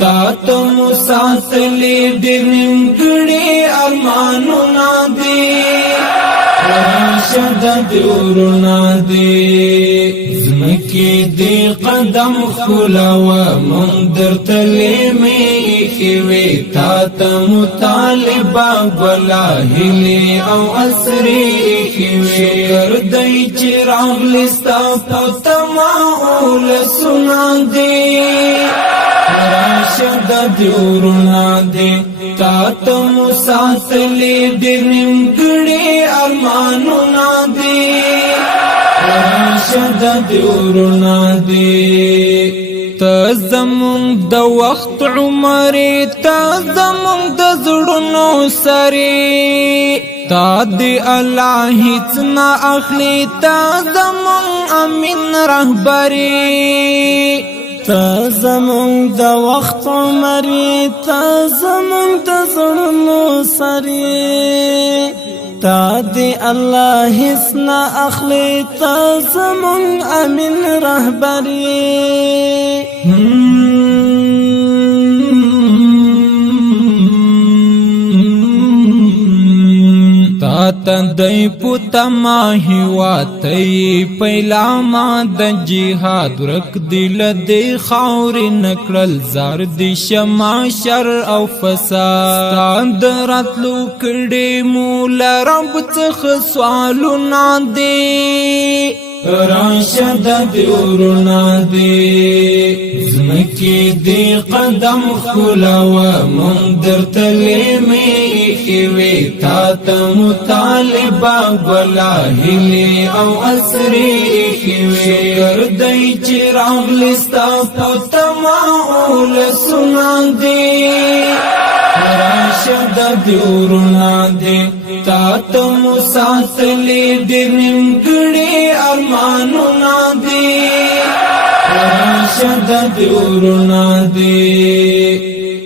تا ته مساتلی ډېر نیمګړي ارمانونه دي راشد دیورنا دی زمکی دی قدم خلاوه من در تلیمی خیوی تا تا مطالبه بلاهلی او اسری خیوی شکر دی چراغ لستا پتماؤل سنا دی راشد دیورنا دی تا تا مساتلی ډېر نیمګړي ارمانونه دي راشد دیورنا دی ته زمونږ د وخت عمر ته زمونږ د زړونو سری تا دی الله هیڅ نه اخلي ته زمونږ امین رهبری تا زمونږ د وخت عمر تا زمونږ د زړونو سری تا دی الله هیڅ نه اخلي تا زمونږ امین رهبری تندای پوتا ما هیواتی پیلا ما د جهاد ورک دل دی خاور نکړل زار دی شما شر او فساد ستاند راتلو کړي مول رب څخه سوالونه دي راشد دیورنا دی زمکی دی قدم خلاوه من در تلیمی خیوی تا تا مطالبه بلاهلی او اسری خیوی شکر دی چراغ لستا پتماؤل سنا دی راشد دیورنا دی تا تا مساتلی ډېر نیمګړي ارمانونه دي راشد دیورنا دی